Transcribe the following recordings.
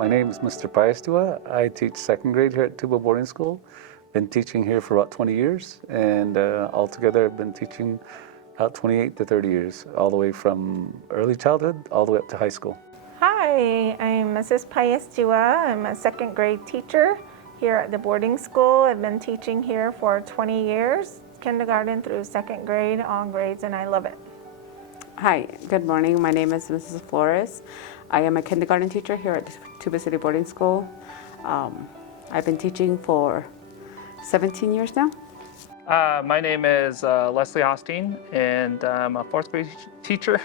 My name is Mr. Tuba. I teach second grade here at Tuba Boarding School. Been teaching here for about 20 years, and altogether I've been teaching about 28 to 30 years, all the way from early childhood all the way up to high school. Hi, I'm Mrs. Tuba. I'm a second grade teacher here at the boarding school. I've been teaching here for 20 years, kindergarten through second grade, all grades, and I love it. Hi, good morning. My name is Mrs. Flores. I am a kindergarten teacher here at Tuba City Boarding School. I've been teaching for 17 years now. My name is Leslie Austin, and I'm a fourth grade teacher.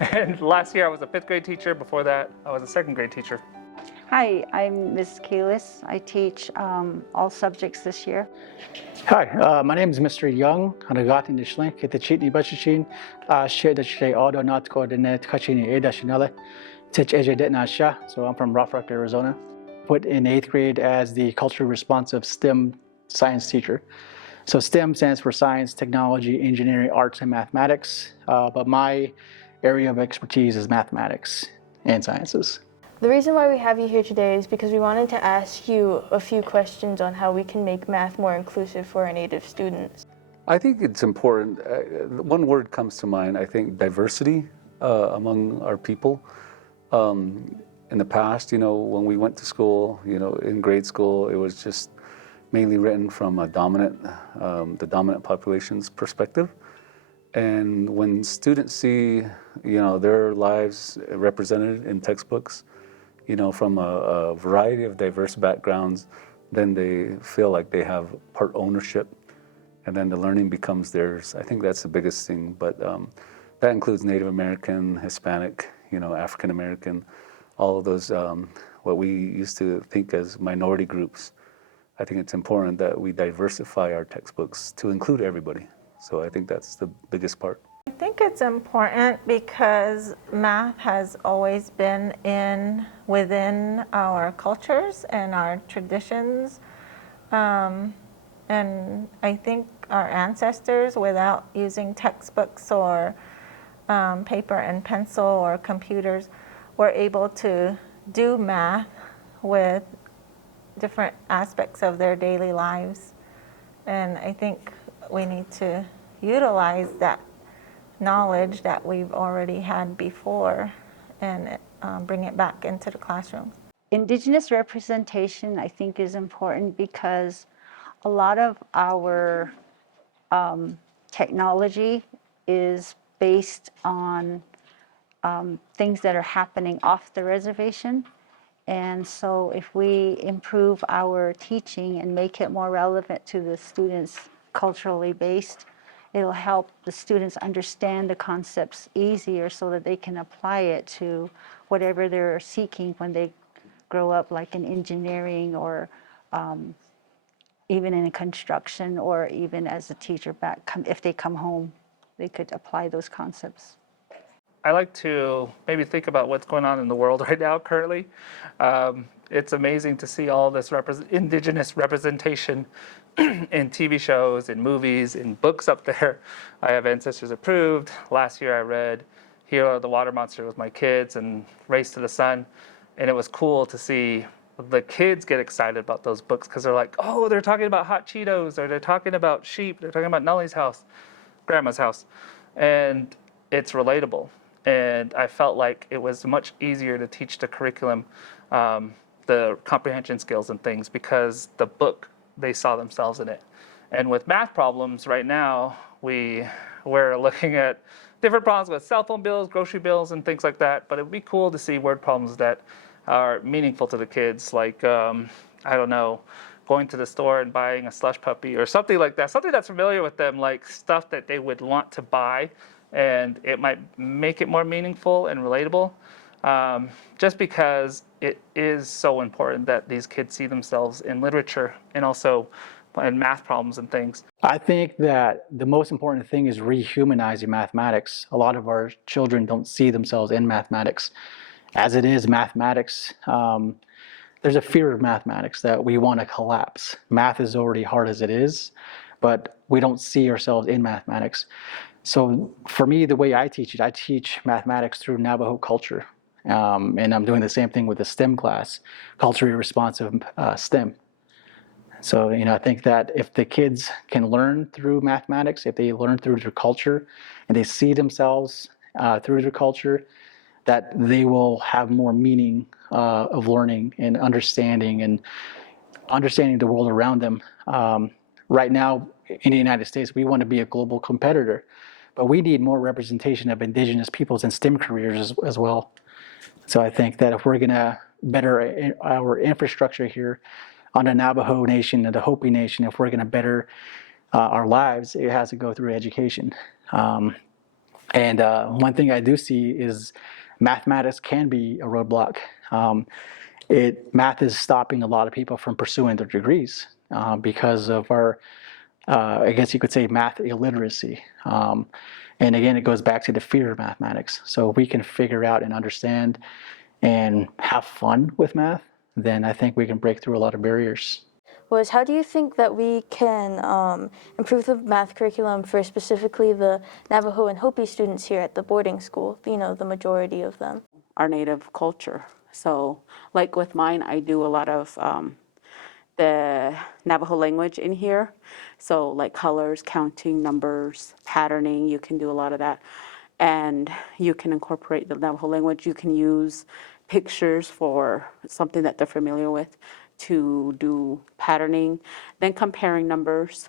And last year I was a fifth grade teacher. Before that, I was a second grade teacher. Hi, I'm Ms. Kalis. I teach all subjects this year. Hi, my name is Mr. Young. Hanagatin Dishlink, Kitachini Bachichin, Shed Auto Not Coordinate Kachini Eda Shinale, Tich Eje Detnasha. So I'm from Rough Rock, Arizona. Put in 8th grade as the culturally responsive STEM science teacher. So STEM stands for science, technology, engineering, arts, and mathematics. But my area of expertise is mathematics and sciences. The reason why we have you here today is because we wanted to ask you a few questions on how we can make math more inclusive for our Native students. I think it's important. One word comes to mind, I think diversity among our people. In the past, when we went to school, in grade school, it was just mainly written from a the dominant population's perspective. And when students see, their lives represented in textbooks, from a variety of diverse backgrounds, then they feel like they have part ownership, and then the learning becomes theirs. I think that's the biggest thing, but that includes Native American, Hispanic, African American, all of those, what we used to think as minority groups. I think it's important that we diversify our textbooks to include everybody. So I think that's the biggest part. I think it's important because math has always been within our cultures and our traditions. And I think our ancestors, without using textbooks or paper and pencil or computers, were able to do math with different aspects of their daily lives. And I think we need to utilize that knowledge that we've already had before and bring it back into the classroom. Indigenous representation, I think, is important because a lot of our technology is based on things that are happening off the reservation. And so if we improve our teaching and make it more relevant to the students culturally based, it'll help the students understand the concepts easier so that they can apply it to whatever they're seeking when they grow up, like in engineering or even in construction, or even as a teacher if they come home, they could apply those concepts. I like to maybe think about what's going on in the world right now currently. It's amazing to see all this indigenous representation in TV shows, in movies, in books up there. I have Ancestors Approved. Last year I read Hero of the Water Monster with my kids and Race to the Sun. And it was cool to see the kids get excited about those books because they're like, oh, they're talking about hot Cheetos, or they're talking about sheep, they're talking about Nellie's house, Grandma's house. And it's relatable. And I felt like it was much easier to teach the curriculum, the comprehension skills and things, because the book, they saw themselves in it. And with math problems right now, we're looking at different problems with cell phone bills, grocery bills, and things like that. But it would be cool to see word problems that are meaningful to the kids, like, I don't know, going to the store and buying a slush puppy or something like that, something that's familiar with them, like stuff that they would want to buy, and it might make it more meaningful and relatable, just because it is so important that these kids see themselves in literature and also in math problems and things. I think that the most important thing is rehumanizing mathematics. A lot of our children don't see themselves in mathematics. As it is, mathematics, there's a fear of mathematics that we want to collapse. Math is already hard as it is, but we don't see ourselves in mathematics. So for me, the way I teach it, I teach mathematics through Navajo culture. And I'm doing the same thing with the STEM class, culturally responsive STEM. So, I think that if the kids can learn through mathematics, if they learn through their culture, and they see themselves through their culture, that they will have more meaning of learning and understanding the world around them. Right now, in the United States, we want to be a global competitor, but we need more representation of indigenous peoples in STEM careers as well. So I think that if we're going to better our infrastructure here on the Navajo Nation and the Hopi Nation, if we're going to better our lives, it has to go through education. And one thing I do see is mathematics can be a roadblock. Math is stopping a lot of people from pursuing their degrees because of our, I guess you could say, math illiteracy. And again, it goes back to the fear of mathematics. So if we can figure out and understand and have fun with math, then I think we can break through a lot of barriers. Was how do you think that we can improve the math curriculum for specifically the Navajo and Hopi students here at the boarding school, the majority of them? Our native culture. So like with mine, I do a lot of the Navajo language in here. So like colors, counting, numbers, patterning, you can do a lot of that. And you can incorporate the Navajo language. You can use pictures for something that they're familiar with to do patterning, then comparing numbers.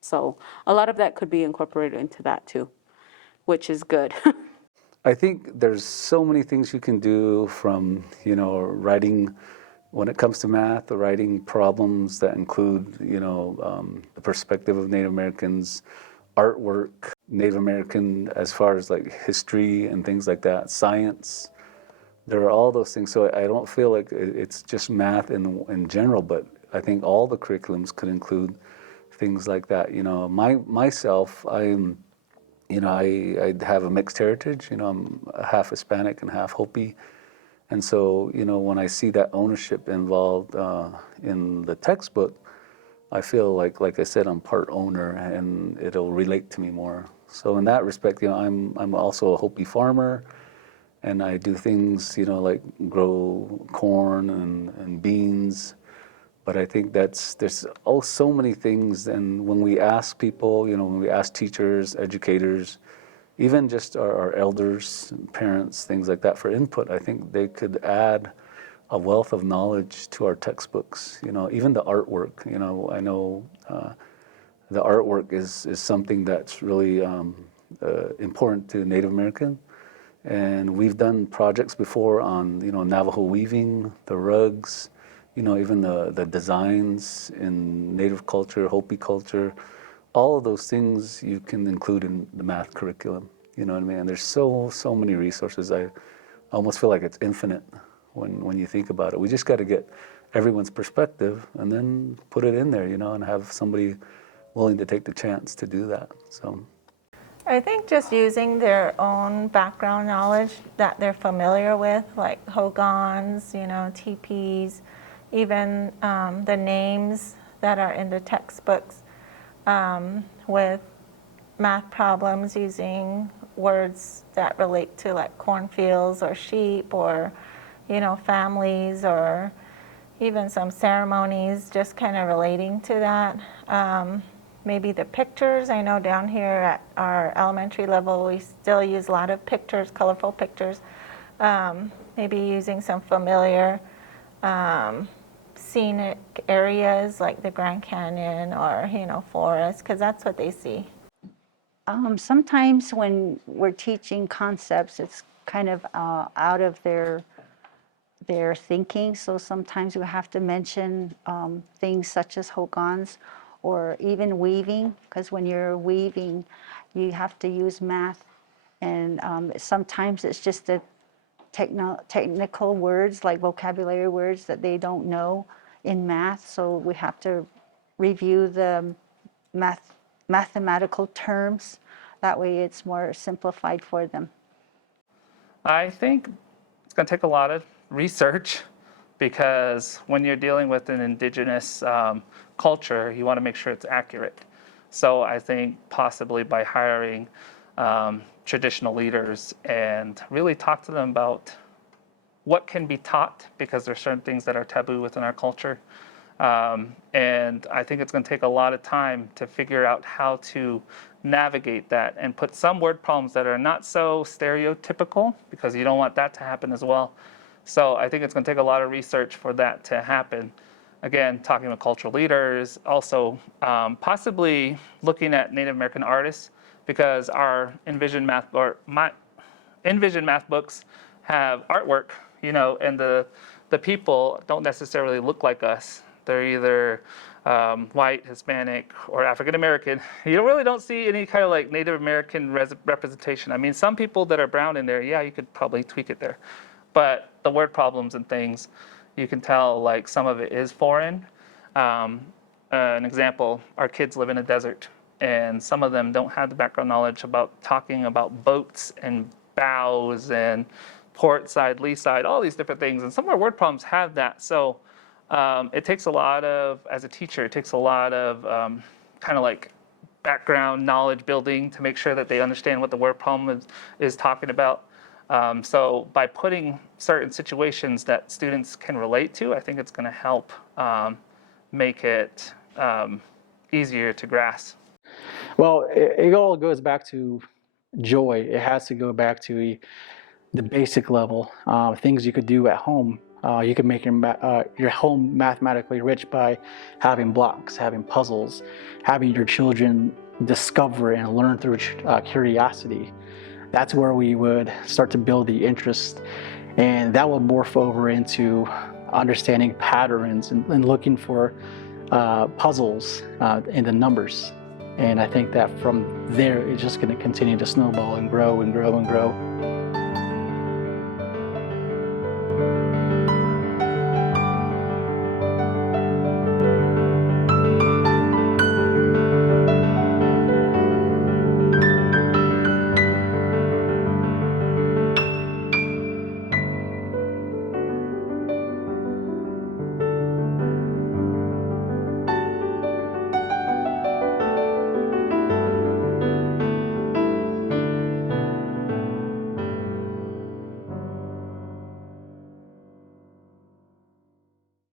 So a lot of that could be incorporated into that too, which is good. I think there's so many things you can do from, writing, when it comes to math, writing problems that include, the perspective of Native Americans, artwork, Native American as far as like history and things like that, science. There are all those things. So I don't feel like it's just math in general, but I think all the curriculums could include things like that. Myself, I have a mixed heritage. I'm half Hispanic and half Hopi. And so, when I see that ownership involved in the textbook, I feel like I said, I'm part owner and it'll relate to me more. So in that respect, I'm also a Hopi farmer, and I do things, like grow corn and beans. But I think there's so many things. And when we ask people, when we ask teachers, educators, even just our elders, parents, things like that for input, I think they could add a wealth of knowledge to our textbooks. Even the artwork. I know the artwork is something that's really important to Native American. And we've done projects before on, Navajo weaving, the rugs, even the designs in Native culture, Hopi culture. All of those things you can include in the math curriculum. You know what I mean? And there's so many resources. I almost feel like it's infinite when you think about it. We just got to get everyone's perspective and then put it in there, and have somebody willing to take the chance to do that. So I think just using their own background knowledge that they're familiar with, like hogans, teepees, even the names that are in the textbooks, with math problems using words that relate to like cornfields or sheep or, families, or even some ceremonies, just kind of relating to that. Maybe the pictures. I know down here at our elementary level, we still use a lot of pictures, colorful pictures. Maybe using some familiar scenic areas like the Grand Canyon or, forest, because that's what they see. Sometimes when we're teaching concepts, it's kind of out of their thinking. So sometimes we have to mention things such as hogans or even weaving, because when you're weaving, you have to use math. And sometimes it's just the technical words, like vocabulary words that they don't know in math. So we have to review the mathematical terms. That way it's more simplified for them. I think it's going to take a lot of research, because when you're dealing with an indigenous culture, you want to make sure it's accurate. So I think possibly by hiring traditional leaders and really talk to them about what can be taught, because there's certain things that are taboo within our culture. And I think it's going to take a lot of time to figure out how to navigate that and put some word problems that are not so stereotypical, because you don't want that to happen as well. So I think it's going to take a lot of research for that to happen. Again, talking with cultural leaders, also possibly looking at Native American artists, because our Envision math books have artwork, and the people don't necessarily look like us. They're either white, Hispanic, or African American. You really don't see any kind of like Native American representation. I mean, some people that are brown in there, yeah, you could probably tweak it there. But the word problems and things, you can tell like some of it is foreign. An example, our kids live in a desert, and some of them don't have the background knowledge about talking about boats and bows and port side, lee side, all these different things. And some of our word problems have that. So it takes a lot of, as a teacher, it takes a lot of kind of like background knowledge building to make sure that they understand what the word problem is talking about. So by putting certain situations that students can relate to, I think it's going to help make it easier to grasp. Well, it all goes back to joy. It has to go back to the basic level, things you could do at home. You can make your home mathematically rich by having blocks, having puzzles, having your children discover and learn through curiosity. That's where we would start to build the interest, and that will morph over into understanding patterns and looking for puzzles in the numbers. And I think that from there, it's just going to continue to snowball and grow and grow and grow.